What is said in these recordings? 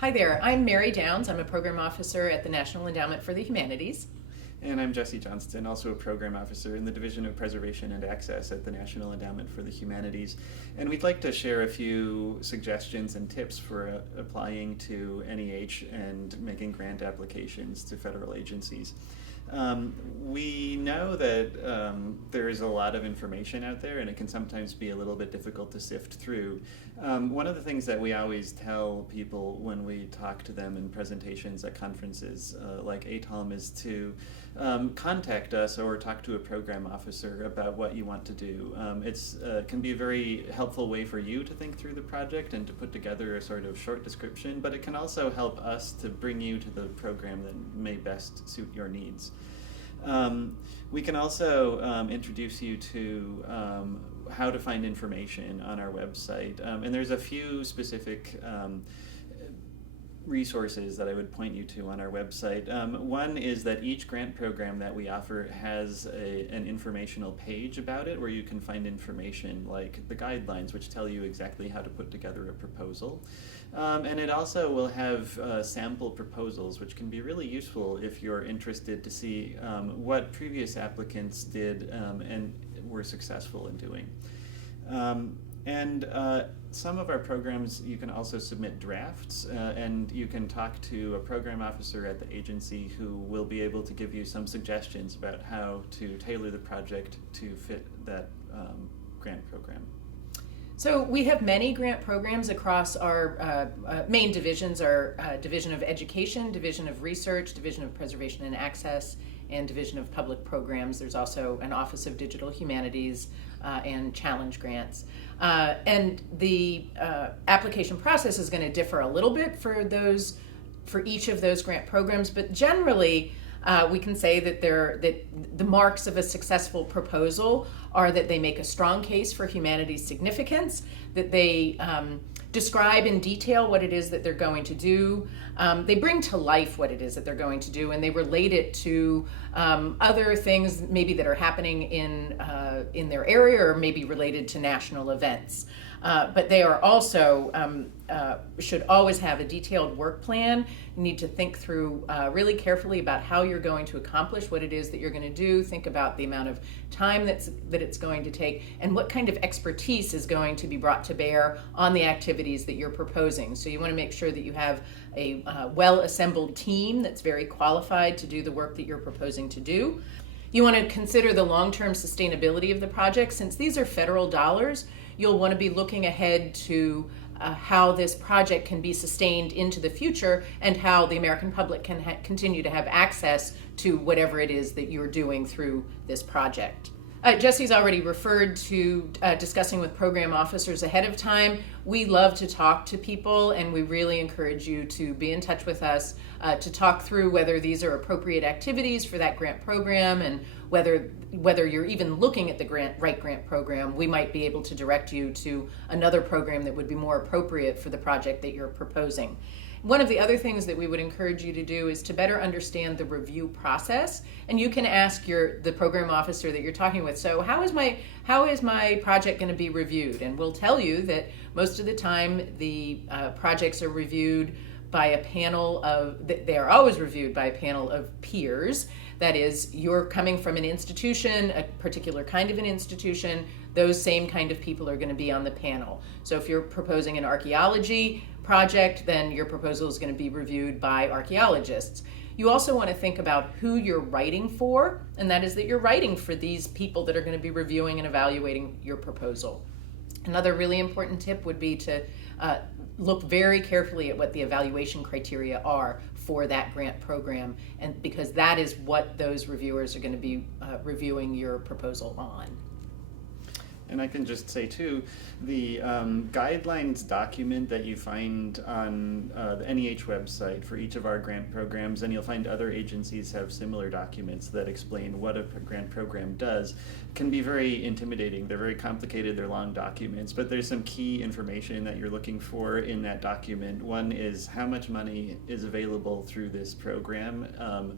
Hi there, I'm Mary Downs. I'm a program officer at the National Endowment for the Humanities. And I'm Jesse Johnston, also a program officer in the Division of Preservation and Access at the National Endowment for the Humanities. And we'd like to share a few suggestions and tips for applying to NEH and making grant applications to federal agencies. We know that there is a lot of information out there, and it can sometimes be a little bit difficult to sift through. One of the things that we always tell people when we talk to them in presentations at conferences like ATALM is to contact us or talk to a program officer about what you want to do. It can be a very helpful way for you to think through the project and to put together a sort of short description, but it can also help us to bring you to the program that may best suit your needs. We can also introduce you to how to find information on our website, and there's a few specific resources that I would point you to on our website. One is that each grant program that we offer has an informational page about it where you can find information like the guidelines, which tell you exactly how to put together a proposal. And it also will have sample proposals, which can be really useful if you're interested to see what previous applicants did and were successful in doing. And some of our programs, you can also submit drafts, and you can talk to a program officer at the agency who will be able to give you some suggestions about how to tailor the project to fit that grant program. So we have many grant programs across our main divisions, our Division of Education, Division of Research, Division of Preservation and Access, and Division of Public Programs. There's also an Office of Digital Humanities and Challenge Grants. And the application process is going to differ a little bit for each of those grant programs, but generally we can say that the marks of a successful proposal are that they make a strong case for humanities significance, that they describe in detail what it is that they're going to do. They bring to life what it is that they're going to do, and they relate it to other things maybe that are happening in their area or maybe related to national events. But they are also should always have a detailed work plan. You need to think through really carefully about how you're going to accomplish what it is that you're going to do. Think about the amount of time that it's going to take and what kind of expertise is going to be brought to bear on the activities that you're proposing. So you want to make sure that you have a well-assembled team that's very qualified to do the work that you're proposing to do. You want to consider the long-term sustainability of the project. Since these are federal dollars, you'll want to be looking ahead to how this project can be sustained into the future and how the American public can continue to have access to whatever it is that you're doing through this project. Jesse's already referred to discussing with program officers ahead of time. We love to talk to people, and we really encourage you to be in touch with us to talk through whether these are appropriate activities for that grant program, and whether you're even looking at the right grant program. We might be able to direct you to another program that would be more appropriate for the project that you're proposing. One of the other things that we would encourage you to do is to better understand the review process, and you can ask the program officer that you're talking with, so how is my project going to be reviewed? And we'll tell you that most of the time the projects are reviewed by a panel they are always reviewed by a panel of peers. That is, you're coming from an institution, a particular kind of an institution, those same kind of people are going to be on the panel. So if you're proposing an archaeology project, then your proposal is going to be reviewed by archaeologists. You also want to think about who you're writing for, and that is that you're writing for these people that are going to be reviewing and evaluating your proposal. Another really important tip would be to look very carefully at what the evaluation criteria are for that grant program, and because that is what those reviewers are going to be reviewing your proposal on. And I can just say too, the guidelines document that you find on the NEH website for each of our grant programs, and you'll find other agencies have similar documents that explain what a grant program does, can be very intimidating. They're very complicated, they're long documents, but there's some key information that you're looking for in that document. One is how much money is available through this program.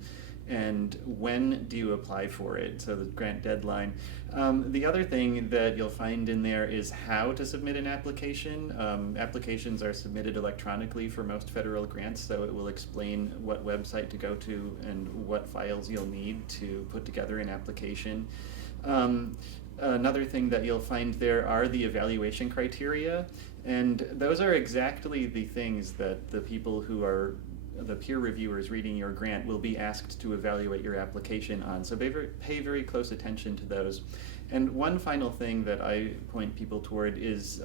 and when do you apply for it, so the grant deadline. The other thing that you'll find in there is how to submit an application. Applications are submitted electronically for most federal grants, so it will explain what website to go to and what files you'll need to put together an application. Another thing that you'll find there are the evaluation criteria, and those are exactly the things that the people who are the peer reviewers reading your grant will be asked to evaluate your application on. So pay very close attention to those. And one final thing that I point people toward is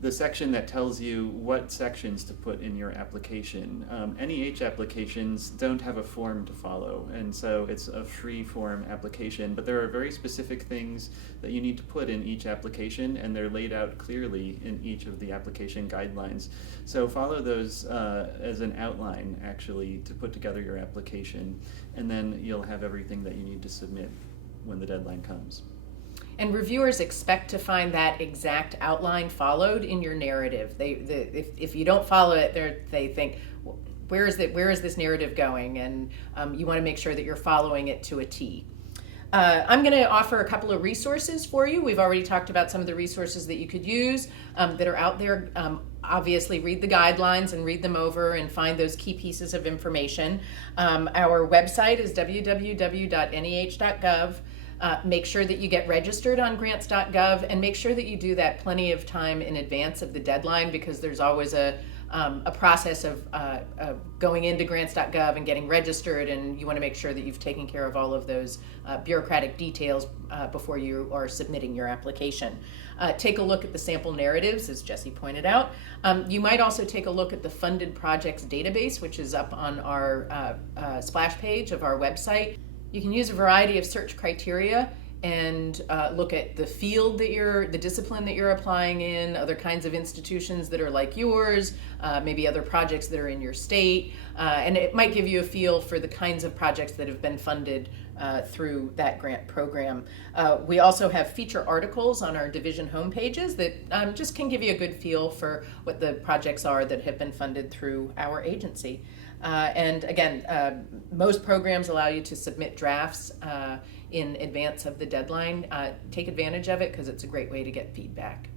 the section that tells you what sections to put in your application. NEH applications don't have a form to follow, and so it's a free form application, but there are very specific things that you need to put in each application, and they're laid out clearly in each of the application guidelines. So follow those as an outline, actually, to put together your application, and then you'll have everything that you need to submit when the deadline comes. And reviewers expect to find that exact outline followed in your narrative. If you don't follow it, they think, where is this narrative going? And you want to make sure that you're following it to a T. I'm going to offer a couple of resources for you. We've already talked about some of the resources that you could use that are out there. Obviously, read the guidelines and read them over and find those key pieces of information. Our website is www.neh.gov. Make sure that you get registered on grants.gov, and make sure that you do that plenty of time in advance of the deadline, because there's always a process of going into grants.gov and getting registered, and you want to make sure that you've taken care of all of those bureaucratic details before you are submitting your application. Take a look at the sample narratives, as Jesse pointed out. You might also take a look at the funded projects database, which is up on our splash page of our website. You can use a variety of search criteria and look at the field the discipline that you're applying in, other kinds of institutions that are like yours, maybe other projects that are in your state, and it might give you a feel for the kinds of projects that have been funded through that grant program. We also have feature articles on our division homepages that just can give you a good feel for what the projects are that have been funded through our agency. And again, most programs allow you to submit drafts in advance of the deadline. Take advantage of it, because it's a great way to get feedback.